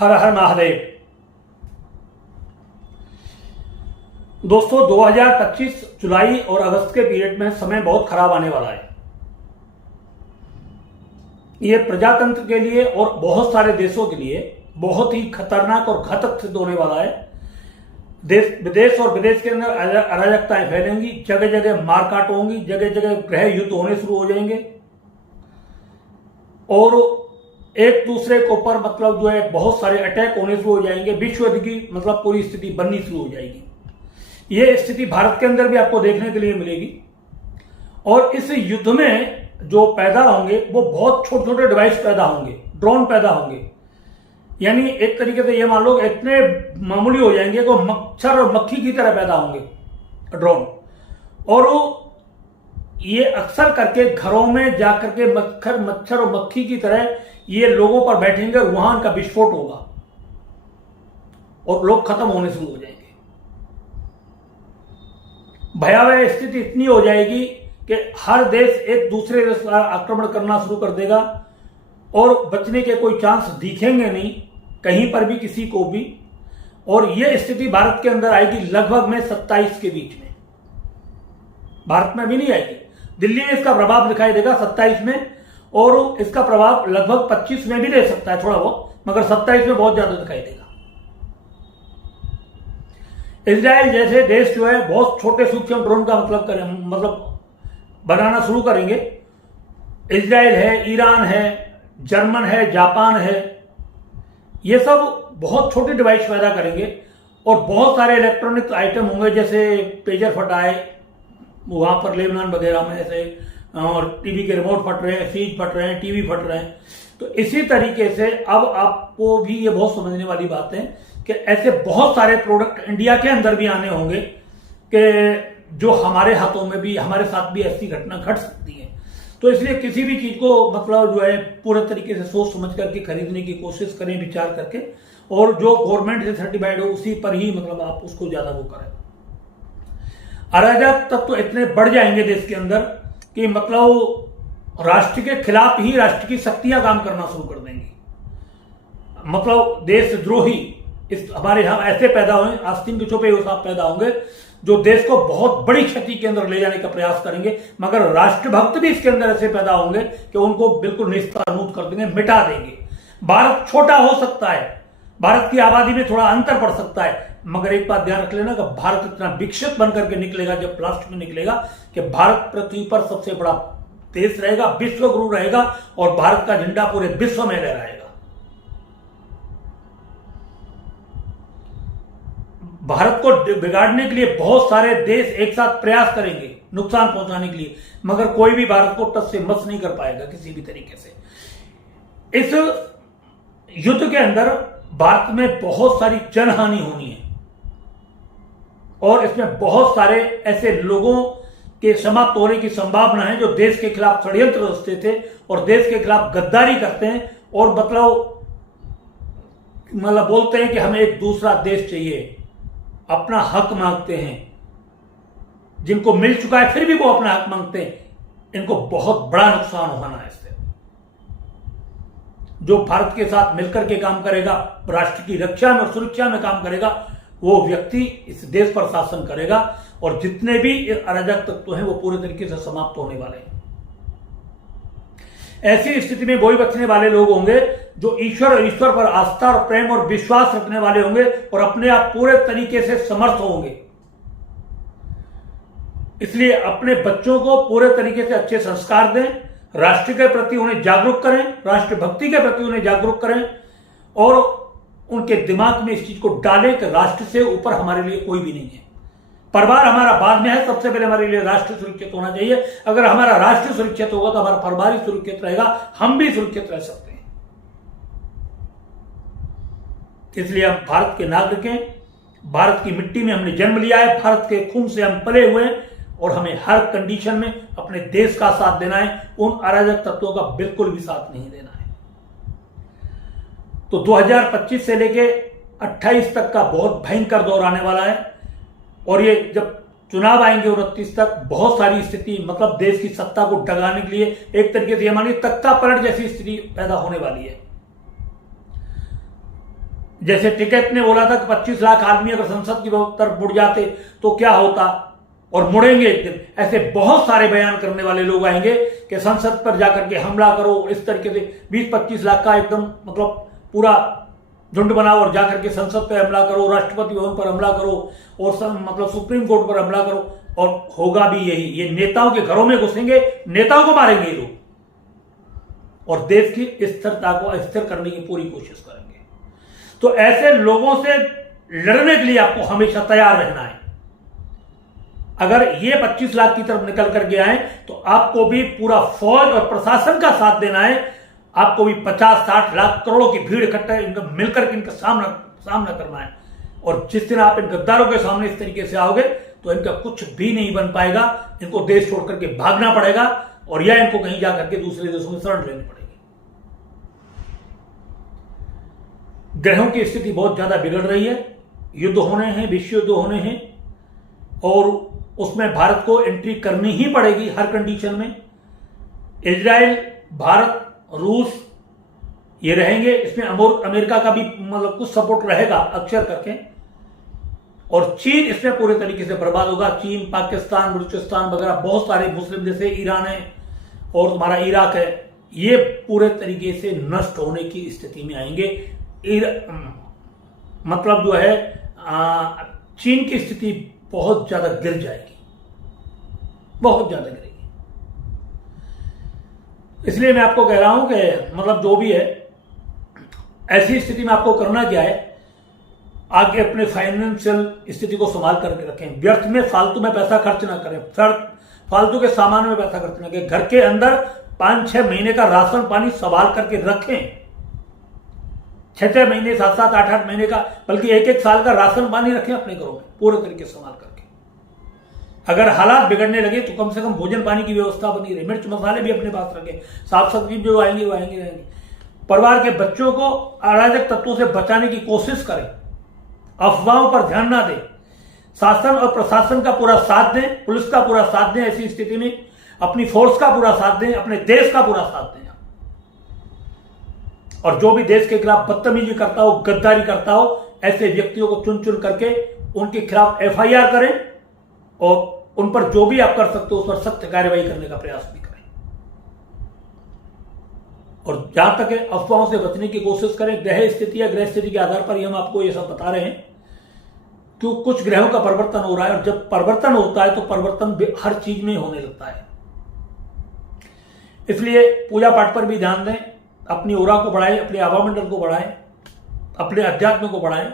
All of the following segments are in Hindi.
हर हर महादेव। दोस्तों 2025 जुलाई और अगस्त के पीरियड में समय बहुत खराब आने वाला है। ये प्रजातंत्र के लिए और बहुत सारे देशों के लिए बहुत ही खतरनाक और घातक सिद्ध होने वाला है। देश विदेश और विदेश के अंदर अराजकताएं फैलेंगी, जगह जगह मारकाट होंगी, जगह जगह गृह युद्ध होने शुरू हो जाएंगे और एक दूसरे के ऊपर मतलब जो है बहुत सारे अटैक होने शुरू हो जाएंगे। विश्व युद्ध की मतलब पूरी स्थिति बननी शुरू हो जाएगी। ये स्थिति भारत के अंदर भी आपको देखने के लिए मिलेगी और इस युद्ध में जो पैदा होंगे वो बहुत छोटे छोटे डिवाइस पैदा होंगे, ड्रोन पैदा होंगे। यानी एक तरीके से ये मान लो इतने मामूली हो जाएंगे कि मच्छर और मक्खी की तरह पैदा होंगे ड्रोन, और वो ये अक्सर करके घरों में जाकर के मच्छर और मक्खी की तरह ये लोगों पर बैठेंगे, वहां उनका विस्फोट होगा और लोग खत्म होने शुरू हो जाएंगे। भयावह स्थिति इतनी हो जाएगी कि हर देश एक दूसरे देश का आक्रमण करना शुरू कर देगा और बचने के कोई चांस दिखेंगे नहीं कहीं पर भी किसी को भी। और यह स्थिति भारत के अंदर आएगी लगभग में 27 के बीच में। भारत में भी नहीं आएगी, दिल्ली में इसका प्रभाव दिखाई देगा 27 में, और इसका प्रभाव लगभग 25 में भी दे सकता है थोड़ा बहुत, मगर 27 में बहुत ज्यादा दिखाई देगा। इजराइल जैसे देश जो है बहुत छोटे सूक्ष्म ड्रोन का मतलब बनाना शुरू करेंगे। इजराइल है, ईरान है, जर्मन है, जापान है, ये सब बहुत छोटे डिवाइस पैदा करेंगे और बहुत सारे इलेक्ट्रॉनिक आइटम होंगे, जैसे पेजर फटाए वहां पर लेबनान वगैरह में ऐसे, और टीवी के रिमोट फट रहे हैं, फ्रिज फट रहे हैं, टीवी फट रहे हैं। तो इसी तरीके से अब आपको भी ये बहुत समझने वाली बात है कि ऐसे बहुत सारे प्रोडक्ट इंडिया के अंदर भी आने होंगे कि जो हमारे हाथों में भी, हमारे साथ भी ऐसी घटना घट सकती है। तो इसलिए किसी भी चीज को मतलब जो है पूरे तरीके से सोच समझ करके खरीदने की कोशिश करें, विचार करके, और जो गवर्नमेंट से सर्टिफाइड हो उसी पर ही मतलब आप उसको ज्यादा वो करें। अराजक तत्व इतने बढ़ जाएंगे देश के अंदर कि मतलब राष्ट्र के खिलाफ ही राष्ट्र की शक्तियां काम करना शुरू कर देंगी। मतलब देशद्रोही इस हमारे यहां ऐसे पैदा हुए, आस्तीन के छुपे हुए सांप पैदा होंगे जो देश को बहुत बड़ी क्षति के अंदर ले जाने का प्रयास करेंगे, मगर राष्ट्रभक्त भी इसके अंदर ऐसे पैदा होंगे कि उनको बिल्कुल निस्तानूत कर देंगे, मिटा देंगे। भारत छोटा हो सकता है, भारत की आबादी में थोड़ा अंतर पड़ सकता है, मगर एक बात ध्यान रख लेना कि भारत इतना विकसित बनकर के निकलेगा जब लास्ट में निकलेगा कि भारत पृथ्वी पर सबसे बड़ा देश रहेगा, विश्व गुरु रहेगा और भारत का झंडा पूरे विश्व में लहराएगा। भारत को बिगाड़ने के लिए बहुत सारे देश एक साथ प्रयास करेंगे नुकसान पहुंचाने के लिए, मगर कोई भी भारत को टस से मस नहीं कर पाएगा किसी भी तरीके से। इस युद्ध के अंदर भारत में बहुत सारी जनहानि होनी है और इसमें बहुत सारे ऐसे लोगों के समाप्त होने की संभावना है जो देश के खिलाफ षड्यंत्र रचते थे और देश के खिलाफ गद्दारी करते हैं और मतलब बोलते हैं कि हमें एक दूसरा देश चाहिए, अपना हक मांगते हैं। जिनको मिल चुका है फिर भी वो अपना हक मांगते हैं। इनको बहुत बड़ा नुकसान होना है इससे। जो भारत के साथ मिलकर के काम करेगा, राष्ट्र की रक्षा में और सुरक्षा में काम करेगा, वो व्यक्ति इस देश पर शासन करेगा और जितने भी अराजक तत्व हैं वो पूरे तरीके से समाप्त होने वाले हैं। ऐसी स्थिति में वही बचने वाले लोग होंगे जो ईश्वर और ईश्वर पर आस्था और प्रेम और विश्वास रखने वाले होंगे और अपने आप पूरे तरीके से समर्थ होंगे। इसलिए अपने बच्चों को पूरे तरीके से अच्छे संस्कार दें, राष्ट्र के प्रति उन्हें जागरूक करें, राष्ट्रभक्ति के प्रति उन्हें जागरूक करें और उनके दिमाग में इस चीज को डालें कि राष्ट्र से ऊपर हमारे लिए कोई भी नहीं है। परिवार हमारा बाद में है, सबसे पहले हमारे लिए राष्ट्र सुरक्षित होना चाहिए। अगर हमारा राष्ट्र सुरक्षित होगा तो हमारा परिवार ही सुरक्षित रहेगा, हम भी सुरक्षित रह सकते हैं। इसलिए हम भारत के नागरिक हैं, भारत की मिट्टी में हमने जन्म लिया है, भारत के खून से हम पले हुए हैं और हमें हर कंडीशन में अपने देश का साथ देना है, उन अराजक तत्वों का बिल्कुल भी साथ नहीं देना है। तो 2025 से लेके 28 तक का बहुत भयंकर दौर आने वाला है और ये जब चुनाव आएंगे 29 तक बहुत सारी स्थिति मतलब देश की सत्ता को डगाने के लिए एक तरीके से मानिए तख्ता पलट जैसी स्थिति पैदा होने वाली है। जैसे टिकैत ने बोला था कि 25 लाख आदमी अगर संसद की तरफ मुड़ जाते तो क्या होता, और मुड़ेंगे एक दिन। ऐसे बहुत सारे बयान करने वाले लोग आएंगे कि संसद पर जाकर के हमला करो, इस तरीके से 20-25 लाख का एकदम मतलब पूरा झुंड बनाओ और जाकर के संसद पर हमला करो, राष्ट्रपति भवन पर हमला करो और मतलब सुप्रीम कोर्ट पर हमला करो, और होगा भी यही। ये नेताओं के घरों में घुसेंगे, नेताओं को मारेंगे ये लोग, और देश की स्थिरता को अस्थिर करने की पूरी कोशिश करेंगे। तो ऐसे लोगों से लड़ने के लिए आपको हमेशा तैयार रहना है। अगर ये 25 लाख की तरफ निकल करके आए तो आपको भी पूरा फौज और प्रशासन का साथ देना है। आपको भी 50-60 लाख करोड़ों की भीड़ इकट्ठा इनका मिलकर के इनका सामना करना है। और जिस दिन आप इन गद्दारों के सामने इस तरीके से आओगे तो इनका कुछ भी नहीं बन पाएगा। इनको देश छोड़ करके भागना पड़ेगा, और या इनको कहीं जाकर के दूसरे देशों में शरण लेनी पड़ेगी। ग्रहों की स्थिति बहुत ज्यादा बिगड़ रही है, युद्ध होने हैं, विश्व युद्ध होने हैं, और उसमें भारत को एंट्री करनी ही पड़ेगी हर कंडीशन में। इजराइल, भारत, रूस ये रहेंगे, इसमें अमेरिका का भी मतलब कुछ सपोर्ट रहेगा अक्सर करके, और चीन इसमें पूरे तरीके से बर्बाद होगा। चीन, पाकिस्तान, बलूचिस्तान वगैरह बहुत सारे मुस्लिम जैसे ईरान है और तुम्हारा इराक है, ये पूरे तरीके से नष्ट होने की स्थिति में आएंगे। मतलब जो है चीन की स्थिति बहुत ज्यादा गिर जाएगी, बहुत ज्यादा गिरेगी। इसलिए मैं आपको कह रहा हूं कि मतलब जो भी है, ऐसी स्थिति में आपको करना क्या है, आगे अपने फाइनेंशियल स्थिति को संभाल करके रखें। व्यर्थ में फालतू में पैसा खर्च ना करें, फालतू के सामान में पैसा खर्च ना करें। घर के अंदर 5-6 महीने का राशन पानी संभाल करके रखें। 6-6 महीने, 7-7, 8-8 महीने का, बल्कि 1-1 साल का राशन पानी रखें अपने घरों में पूरे तरीके से संभाल करके। अगर हालात बिगड़ने लगे तो कम से कम भोजन पानी की व्यवस्था बनी रहे। मिर्च मसाले भी अपने पास रखें, साफ सब्जी जो आएंगे वो आएंगे रहेंगे। परिवार के बच्चों को अराजक तत्वों से बचाने की कोशिश करें, अफवाहों पर ध्यान ना दें, शासन और प्रशासन का पूरा साथ दें, पुलिस का पूरा साथ दें। ऐसी स्थिति में अपनी फोर्स का पूरा साथ दें, अपने देश का पूरा साथ दें। और जो भी देश के खिलाफ बदतमीजी करता हो, गद्दारी करता हो, ऐसे व्यक्तियों को चुन चुन करके उनके खिलाफ FIR करें, और उन पर जो भी आप कर सकते हो उस पर सख्त कार्रवाई करने का प्रयास भी करें। और जहां तक है अफवाहों से बचने की कोशिश करें। ग्रह स्थिति के आधार पर ही हम आपको ये सब बता रहे हैं, क्यों कुछ ग्रहों का परिवर्तन हो रहा है, और जब परिवर्तन होता है तो परिवर्तन हर चीज में होने लगता है। इसलिए पूजा पाठ पर भी ध्यान दें, अपनी ओरा को बढ़ाएं, अपने आभामंडल को बढ़ाएं, अपने अध्यात्म को बढ़ाएं,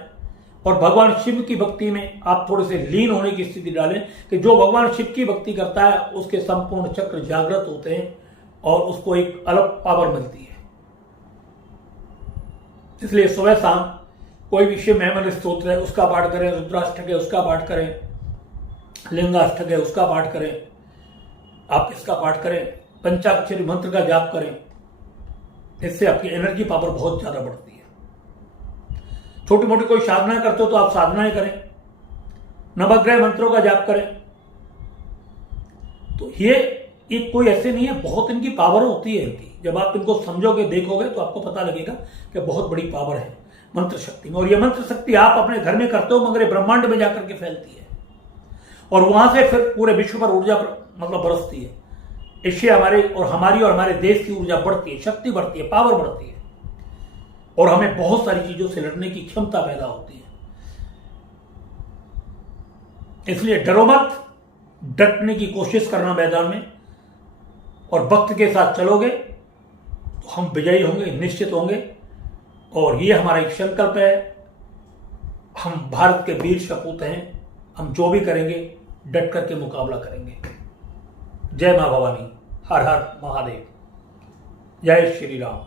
और भगवान शिव की भक्ति में आप थोड़े से लीन होने की स्थिति डालें कि जो भगवान शिव की भक्ति करता है उसके संपूर्ण चक्र जागृत होते हैं और उसको एक अलग पावर मिलती है। इसलिए सुबह शाम कोई भी शिव महमल स्तोत्र है उसका पाठ करें, रुद्राष्टक है उसका पाठ करें, लिंगाष्टक है उसका पाठ करें, आप इसका पाठ करें, पंचाक्षरी मंत्र का जाप करें। इससे आपकी एनर्जी पावर बहुत ज्यादा बढ़ती है। छोटी मोटी कोई साधना करते हो तो आप साधनाएं करें, नवग्रह मंत्रों का जाप करें। तो ये एक कोई ऐसे नहीं है, बहुत इनकी पावर होती है इनकी। जब आप इनको समझोगे, देखोगे तो आपको पता लगेगा कि बहुत बड़ी पावर है मंत्र शक्ति में। और ये मंत्र शक्ति आप अपने घर में करते हो मगर ये ब्रह्मांड में जाकर के फैलती है, और वहां से फिर पूरे विश्व पर ऊर्जा मतलब बरसती है। इससे हमारी और हमारे देश की ऊर्जा बढ़ती है, शक्ति बढ़ती है, पावर बढ़ती है, और हमें बहुत सारी चीजों से लड़ने की क्षमता पैदा होती है। इसलिए डरो मत, डटने की कोशिश करना मैदान में, और वक्त के साथ चलोगे तो हम विजयी होंगे, निश्चित होंगे। और ये हमारा एक संकल्प है। हम भारत के वीर सपूत हैं, हम जो भी करेंगे डट करके मुकाबला करेंगे। जय मां भवानी, हर हर महादेव, जय श्री राम।